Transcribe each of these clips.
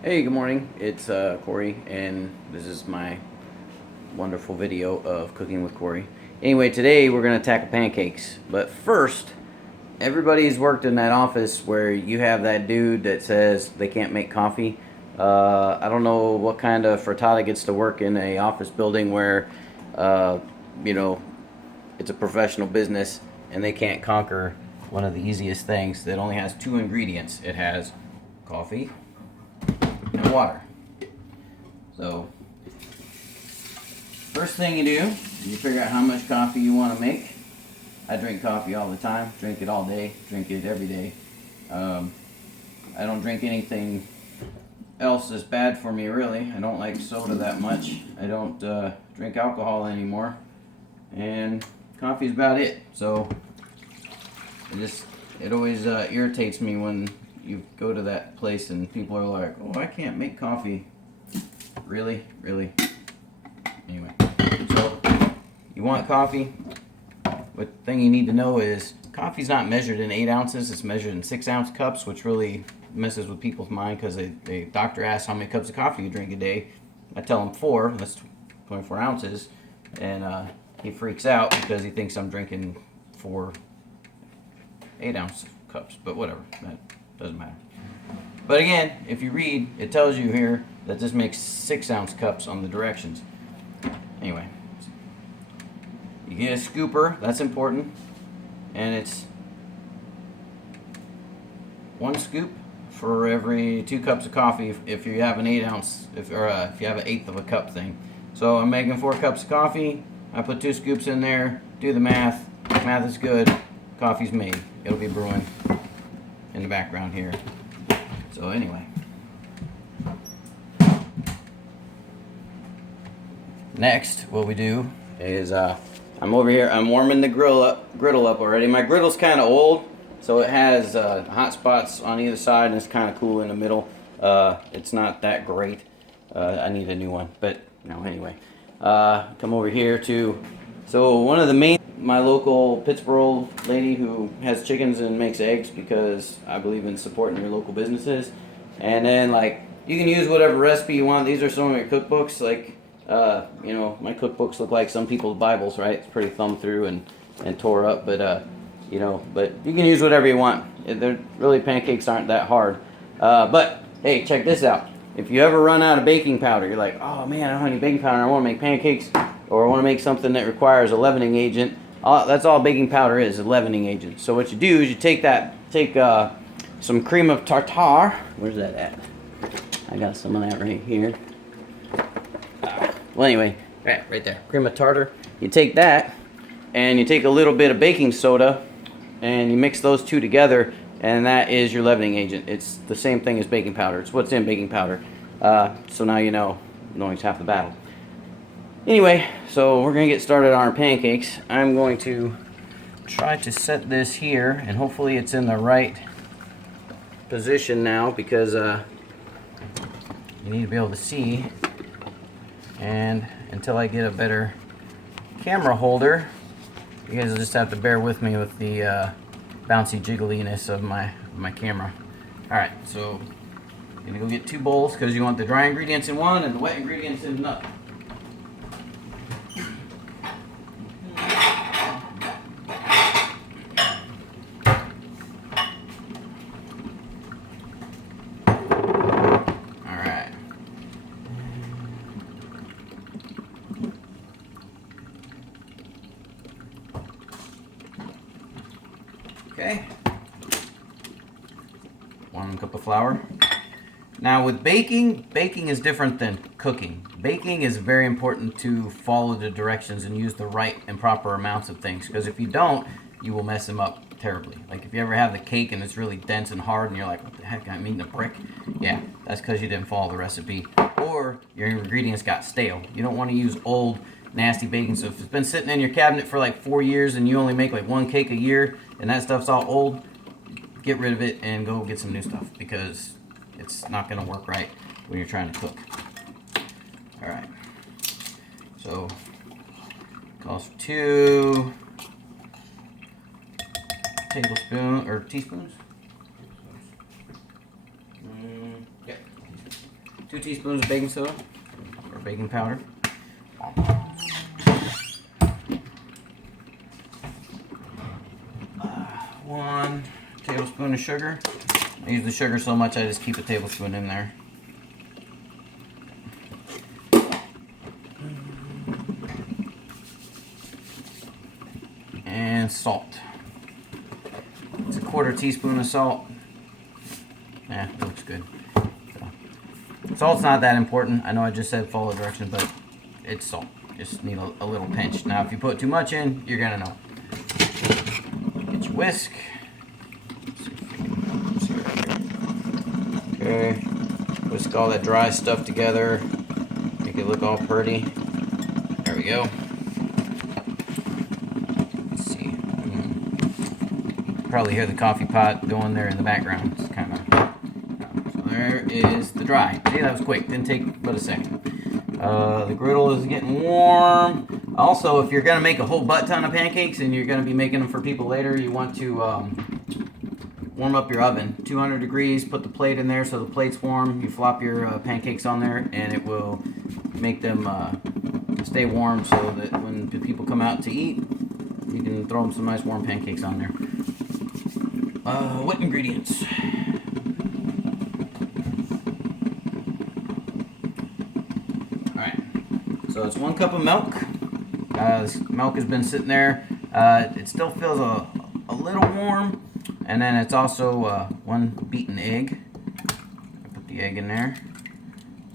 Hey, good morning. It's Cory, and this is my wonderful video of cooking with Cory. Anyway, today we're going to tackle pancakes. But first, everybody's worked in that office where you have that dude that says they can't make coffee. I don't know what kind of frittata gets to work in a office building where, uh, you know, it's a professional business and they can't conquer one of the easiest things that only has two ingredients. It has coffee and water. So, first thing you do is you figure out how much coffee you want to make. I drink coffee all the time, drink it all day, drink it every day. I don't drink anything else that's bad for me, really. I don't like soda that much. I don't drink alcohol anymore. And coffee's about it. So, it always irritates me when you go to that place and people are like, oh, I can't make coffee. Really? Really? Anyway, so you want coffee? What thing you need to know is coffee's not measured in 8 ounces, it's measured in 6-ounce cups, which really messes with people's mind because the doctor asks how many cups of coffee you drink a day. I tell him 4, that's 24 ounces, and he freaks out because he thinks I'm drinking 4 8-ounce cups, but whatever, that doesn't matter. But again, if you read, it tells you here that this makes 6-ounce cups on the directions. Anyway, you get a scooper, that's important, and it's 1 scoop for every 2 cups of coffee if you have an 8-ounce, if you have an eighth of a cup thing. So I'm making 4 cups of coffee, I put 2 scoops in there, do the math, math is good, coffee's made. It'll be brewing in the background here. So anyway, next what we do is I'm over here. I'm warming the griddle up already. My griddle's kind of old, so it has hot spots on either side, and it's kind of cool in the middle. It's not that great. I need a new one, but anyway, come over here to. So one of the main, my local Pittsburgh lady who has chickens and makes eggs, because I believe in supporting your local businesses. And then like you can use whatever recipe you want. These are some of your cookbooks. Like my cookbooks look like some people's Bibles, right? It's pretty thumbed through and tore up, but but you can use whatever you want. They're really, pancakes aren't that hard. But hey, check this out. If you ever run out of baking powder, you're like, oh man, I don't have any baking powder. I want to make pancakes, or I want to make something that requires a leavening agent. That's all baking powder is, a leavening agent. So what you do is you take some cream of tartar. Where's that at? I got some of that right here. Well, anyway, right there, cream of tartar. You take that, and you take a little bit of baking soda, and you mix those two together, and that is your leavening agent. It's the same thing as baking powder. It's what's in baking powder. So now you know, knowing's half the battle. Anyway, so we're gonna get started on our pancakes. I'm going to try to set this here, and hopefully it's in the right position now, because you need to be able to see. And until I get a better camera holder, you guys will just have to bear with me with the bouncy jiggliness of my camera. Alright, so I'm gonna go get 2 bowls, because you want the dry ingredients in one and the wet ingredients in another. Okay, 1 cup of flour. Now with baking is different than cooking. Baking is very important to follow the directions and use the right and proper amounts of things, because if you don't, you will mess them up terribly. Like if you ever have the cake and it's really dense and hard and you're like, what the heck, I'm eating a brick? Yeah, that's because you didn't follow the recipe, or your ingredients got stale. You don't want to use old, nasty baking. So if it's been sitting in your cabinet for like 4 years and you only make like 1 cake a year and that stuff's all old, get rid of it and go get some new stuff, because it's not going to work right when you're trying to cook. Alright, so calls for 2 tablespoons or teaspoons. Yeah. 2 teaspoons of baking soda or baking powder. 1 tablespoon of sugar. I use the sugar so much I just keep a tablespoon in there. And salt. It's a 1/4 teaspoon of salt. Yeah, looks good. So, salt's not that important. I know I just said follow directions, but it's salt. Just need a little pinch. Now, if you put too much in, you're gonna know. Get your whisk. Okay, whisk all that dry stuff together. Make it look all pretty. There we go. Let's see. Probably hear the coffee pot going there in the background. It's kind of. So there is the dry. See, that was quick. Didn't take but a second. The griddle is getting warm. Also, if you're gonna make a whole butt ton of pancakes and you're gonna be making them for people later, you want to warm up your oven. 200 degrees, put the plate in there so the plate's warm. You flop your pancakes on there and it will make them stay warm so that when the people come out to eat, you can throw them some nice warm pancakes on there. What ingredients? Alright, so it's 1 cup of milk. This milk has been sitting there. It still feels a little warm. And then it's also 1 beaten egg. I put the egg in there.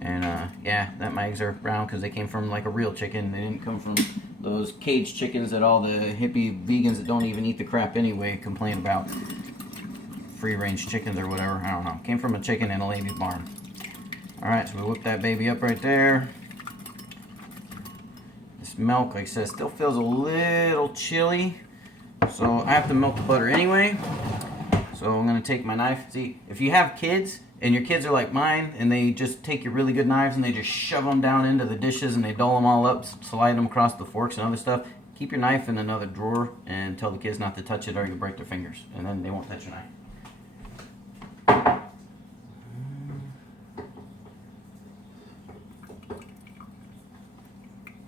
And yeah, my eggs are brown because they came from like a real chicken. They didn't come from those caged chickens that all the hippie vegans that don't even eat the crap anyway complain about. Free range chickens or whatever. I don't know. Came from a chicken in a lady barn. Alright, so we whip that baby up right there. This milk, like I said, still feels a little chilly. So I have to melt the butter anyway. So I'm going to take my knife. See, if you have kids, and your kids are like mine, and they just take your really good knives and they just shove them down into the dishes and they dull them all up, slide them across the forks and other stuff, keep your knife in another drawer and tell the kids not to touch it or you'll break their fingers. And then they won't touch your knife.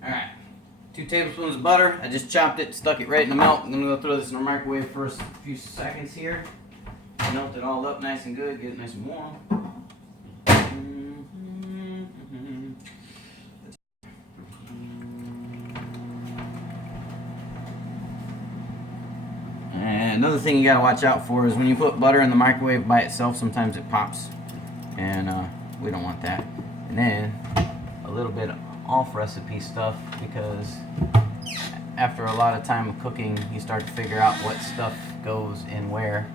Alright. 2 tablespoons of butter. I just chopped it, stuck it right in the milk. I'm going to go throw this in the microwave for a few seconds here. Melt it all up nice and good, get it nice and warm. And another thing you got to watch out for is when you put butter in the microwave by itself, sometimes it pops. And we don't want that. And then a little bit off recipe stuff, because after a lot of time of cooking you start to figure out what stuff goes in where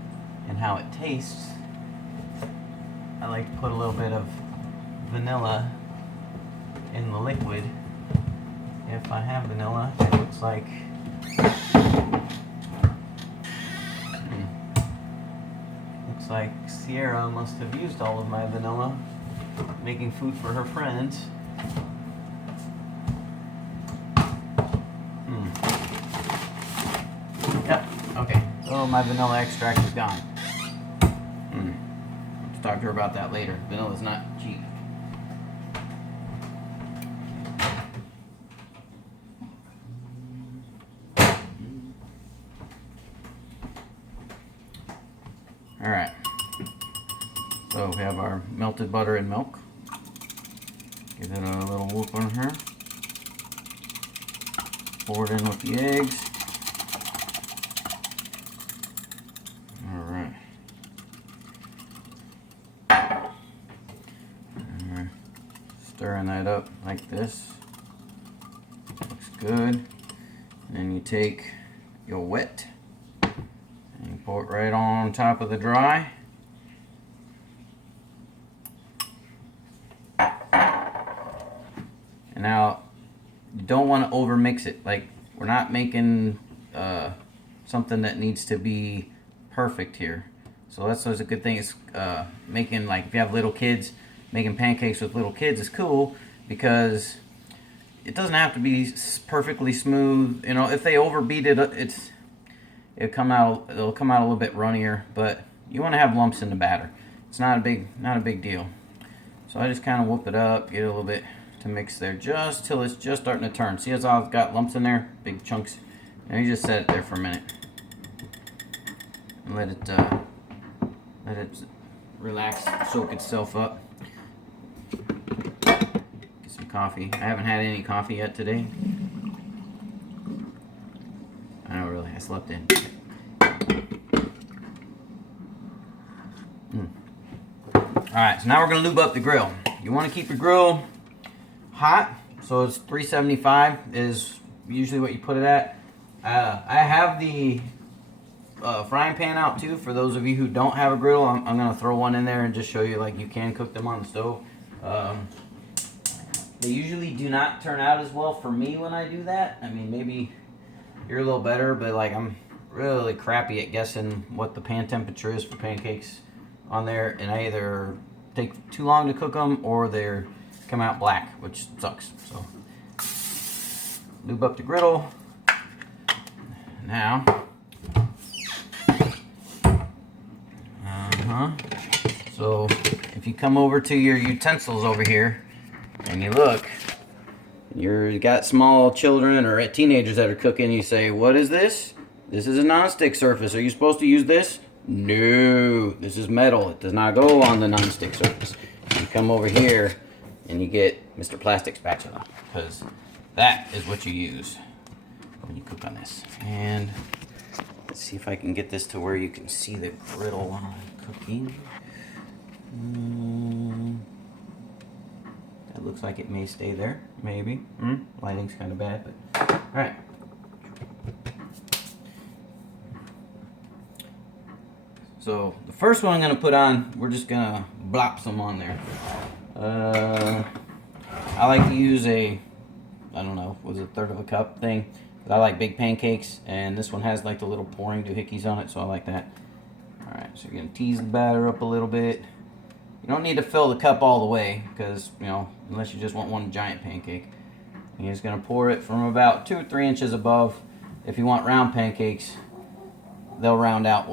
and how it tastes. I like to put a little bit of vanilla in the liquid. If I have vanilla, it looks like Sierra must have used all of my vanilla making food for her friends. Yep, okay. So my vanilla extract is gone. I'll talk to her about that later. Vanilla's not cheap. Alright. So we have our melted butter and milk. Give it a little whoop on her. Pour it in with the eggs. Alright. Stirring that up like this. Looks good. And then you take your wet and you pour it right on top of the dry. And now you don't want to over mix it. Like, we're not making something that needs to be perfect here. So that's always a good thing. Is making, like, if you have little kids, making pancakes with little kids is cool, because it doesn't have to be perfectly smooth. You know, if they overbeat it, it'll come out a little bit runnier. But you want to have lumps in the batter. It's not a big deal. So I just kind of whoop it up, get a little bit to mix there, just till it's just starting to turn. See, it's all got lumps in there, big chunks. And you just set it there for a minute and let it relax, soak itself up. Get some coffee. I haven't had any coffee yet today. I don't really. I slept in. Alright, so now we're going to lube up the grill. You want to keep your grill hot, so it's 375 is usually what you put it at. I have the frying pan out too. For those of you who don't have a griddle, I'm going to throw one in there and just show you like you can cook them on the stove. They usually do not turn out as well for me when I do that. I mean, maybe you're a little better, but like I'm really crappy at guessing what the pan temperature is for pancakes on there, and I either take too long to cook them or they come out black, which sucks. So lube up the griddle. Now, so if you come over to your utensils over here and you look, you got small children or teenagers that are cooking, you say, what is this? This is a non-stick surface. Are you supposed to use this? No, this is metal. It does not go on the non-stick surface. You come over here and you get Mr. Plastic spatula, because that is what you use when you cook on this. And let's see if I can get this to where you can see the griddle while I'm cooking. That looks like it may stay there, maybe. Lighting's kind of bad, but all right. So the first one I'm going to put on, we're just going to blop some on there. I like to use I don't know, was it 1/3 of a cup thing? I like big pancakes, and this one has like the little pouring doohickeys on it, so I like that. Alright, so you're going to tease the batter up a little bit. You don't need to fill the cup all the way, because, you know, unless you just want one giant pancake. And you're just going to pour it from about 2 or 3 inches above. If you want round pancakes, they'll round out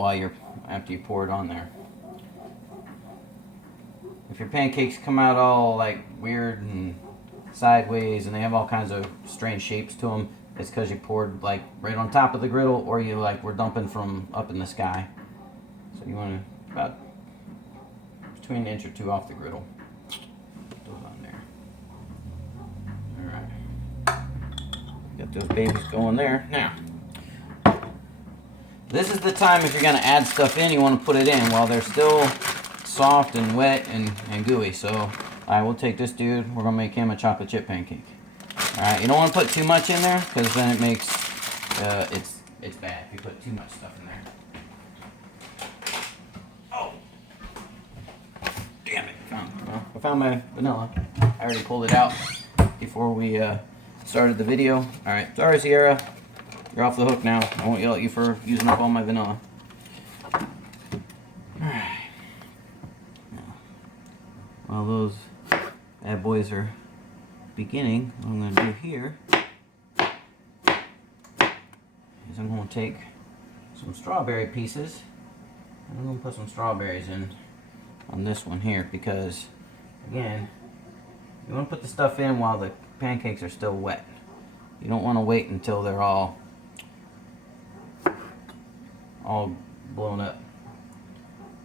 after you pour it on there. If your pancakes come out all like weird and sideways and they have all kinds of strange shapes to them, it's because you poured like right on top of the griddle, or you like were dumping from up in the sky. So you want to about between an inch or 2 off the griddle. Throw it on there. Alright. Got those babies going there. Now, this is the time, if you're going to add stuff in, you want to put it in while they're still soft and wet and gooey. So I will take this dude, we're going to make him a chocolate chip pancake. Alright, you don't want to put too much in there, because then it makes, it's bad if you put too much stuff in there. Oh! Damn it. I found my vanilla. I already pulled it out before we started the video. Alright, sorry Sierra. You're off the hook now. I won't yell at you for using up all my vanilla. Alright. While those bad boys are beginning, what I'm going to do here is I'm going to take some strawberry pieces and I'm going to put some strawberries in on this one here, because, again, you want to put the stuff in while the pancakes are still wet. You don't want to wait until they're all blown up.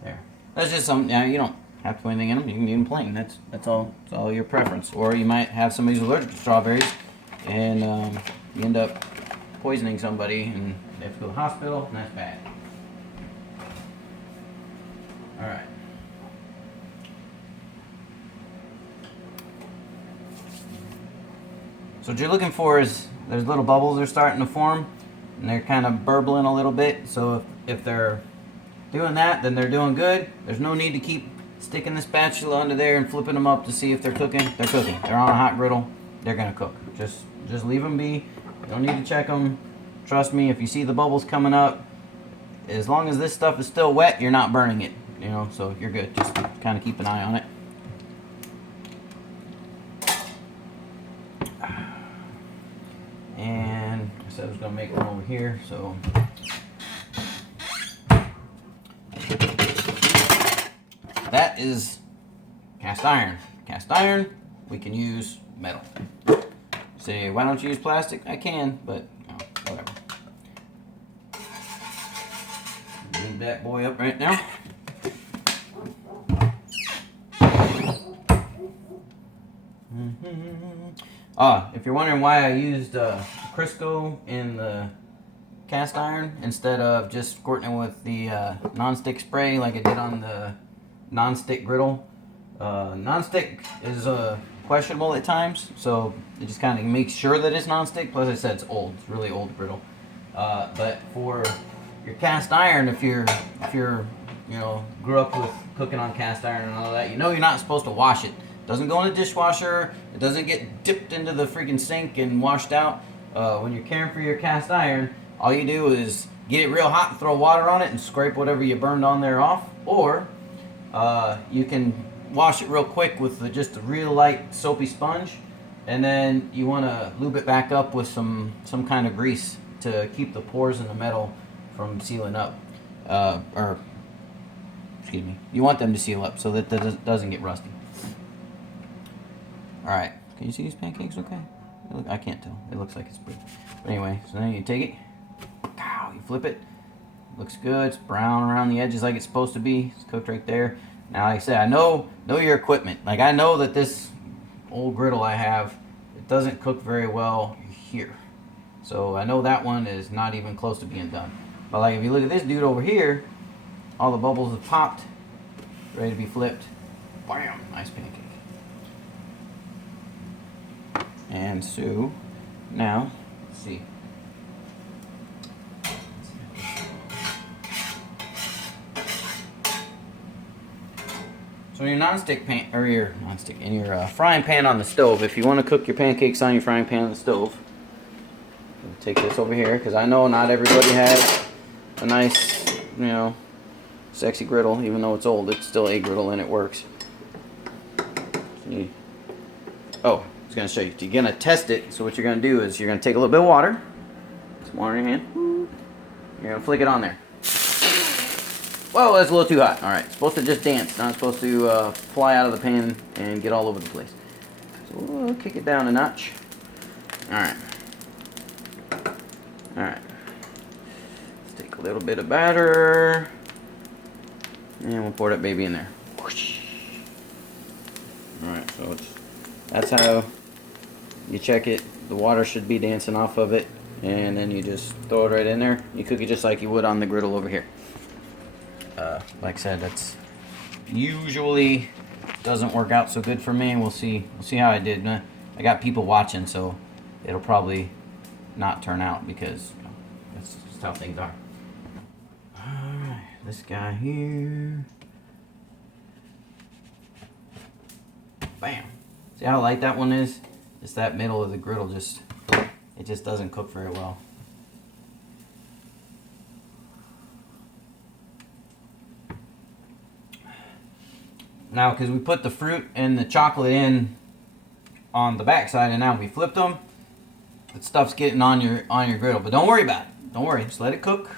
There. That's just some. You don't have to put anything in them. You can eat them plain. That's all. It's all your preference. Or you might have somebody who's allergic to strawberries, and you end up poisoning somebody, and they have to go to the hospital, and that's bad. All right. So what you're looking for is there's little bubbles that are starting to form, and they're kind of burbling a little bit. So if they're doing that, then they're doing good. There's no need to keep sticking the spatula under there and flipping them up to see if they're cooking. They're cooking. They're on a hot griddle. They're gonna cook. Just leave them be. You don't need to check them. Trust me, if you see the bubbles coming up, as long as this stuff is still wet, you're not burning it. You know, so you're good. Just kind of keep an eye on it. And I said I was going to make one over here, so that is cast iron. cast iron, we can use metal. Say, why don't you use plastic? I can, but whatever. Need that boy up right now. If you're wondering why I used Crisco in the cast iron instead of just squirting it with the non-stick spray like I did on the non-stick griddle, non-stick is questionable at times, so it just kind of makes sure that it's non-stick. Plus, I said it's old; it's really old griddle. But for your cast iron, if you're grew up with cooking on cast iron and all that, you're not supposed to wash it. It doesn't go in the dishwasher. It doesn't get dipped into the freaking sink and washed out. When you're caring for your cast iron, all you do is get it real hot and throw water on it and scrape whatever you burned on there off, or you can wash it real quick with just a real light soapy sponge, and then you want to lube it back up with some kind of grease to keep the pores in the metal from sealing up. Excuse me, you want them to seal up so that it doesn't get rusty. Alright, can you see these pancakes okay? I can't tell. It looks like it's pretty. But anyway, so then you take it, you flip it. Looks good. It's brown around the edges like it's supposed to be. It's cooked right there. Now, like I said, I know your equipment. Like, I know that this old griddle I have, it doesn't cook very well here. So I know that one is not even close to being done. But like, if you look at this dude over here, all the bubbles have popped, ready to be flipped. Bam! Nice pancake. And so, now, let's see. So in your non-stick pan, or your non-stick, in your frying pan on the stove, if you want to cook your pancakes on your frying pan on the stove, take this over here, because I know not everybody has a nice, sexy griddle. Even though it's old, it's still a griddle and it works. I was going to show you. You're going to test it. So what you're going to do is you're going to take a little bit of water, some water in your hand. You're going to flick it on there. Whoa, that's a little too hot. All right, it's supposed to just dance. Not supposed to fly out of the pan and get all over the place. So we'll kick it down a notch. All right. All right. Let's take a little bit of batter, and we'll pour that baby in there. Whoosh. All right, so that's how you check it. The water should be dancing off of it, and then you just throw it right in there. You cook it just like you would on the griddle over here. Like I said, that's usually doesn't work out so good for me. We'll see how I did. I got people watching, so it'll probably not turn out because that's just how things are. Alright, this guy here. Bam! See how light that one is? Just that middle of the griddle, it just doesn't cook very well. Now, because we put the fruit and the chocolate in on the back side, and now we flipped them, the stuff's getting on your griddle. But don't worry about it. Don't worry. Just let it cook.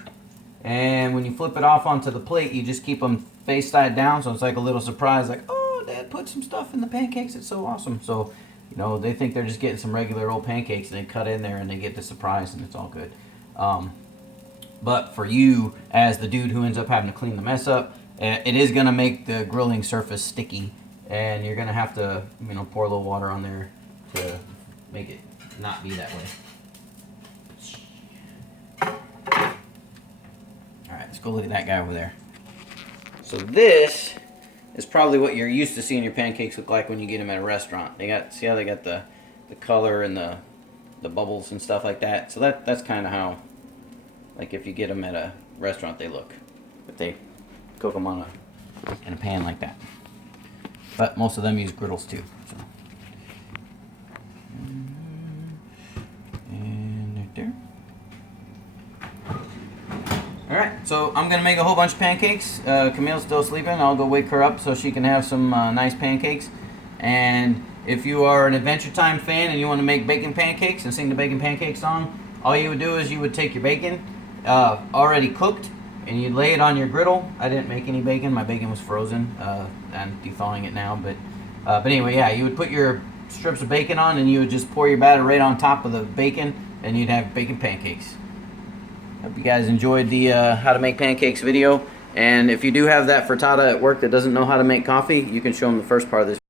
And when you flip it off onto the plate, you just keep them face side down, so it's like a little surprise, like, oh, Dad put some stuff in the pancakes. It's so awesome. So, they think they're just getting some regular old pancakes, and they cut in there, and they get the surprise, and it's all good. But for you, as the dude who ends up having to clean the mess up, it is going to make the grilling surface sticky, and you're going to have to, pour a little water on there to make it not be that way. Alright, let's go look at that guy over there. So this is probably what you're used to seeing your pancakes look like when you get them at a restaurant. See how they got the color and the bubbles and stuff like that? So that's kind of how, like, if you get them at a restaurant, they look. But they cook them in a pan like that. But most of them use griddles too. So. And right there. Alright, so I'm going to make a whole bunch of pancakes. Camille's still sleeping. I'll go wake her up so she can have some nice pancakes. And if you are an Adventure Time fan and you want to make bacon pancakes and sing the bacon pancake song, all you would do is you would take your bacon already cooked, and you lay it on your griddle. I didn't make any bacon. My bacon was frozen. I'm thawing it now, but But anyway, yeah, you would put your strips of bacon on, and you would just pour your batter right on top of the bacon, and you'd have bacon pancakes. Hope you guys enjoyed the how to make pancakes video. And if you do have that frittata at work that doesn't know how to make coffee, you can show them the first part of this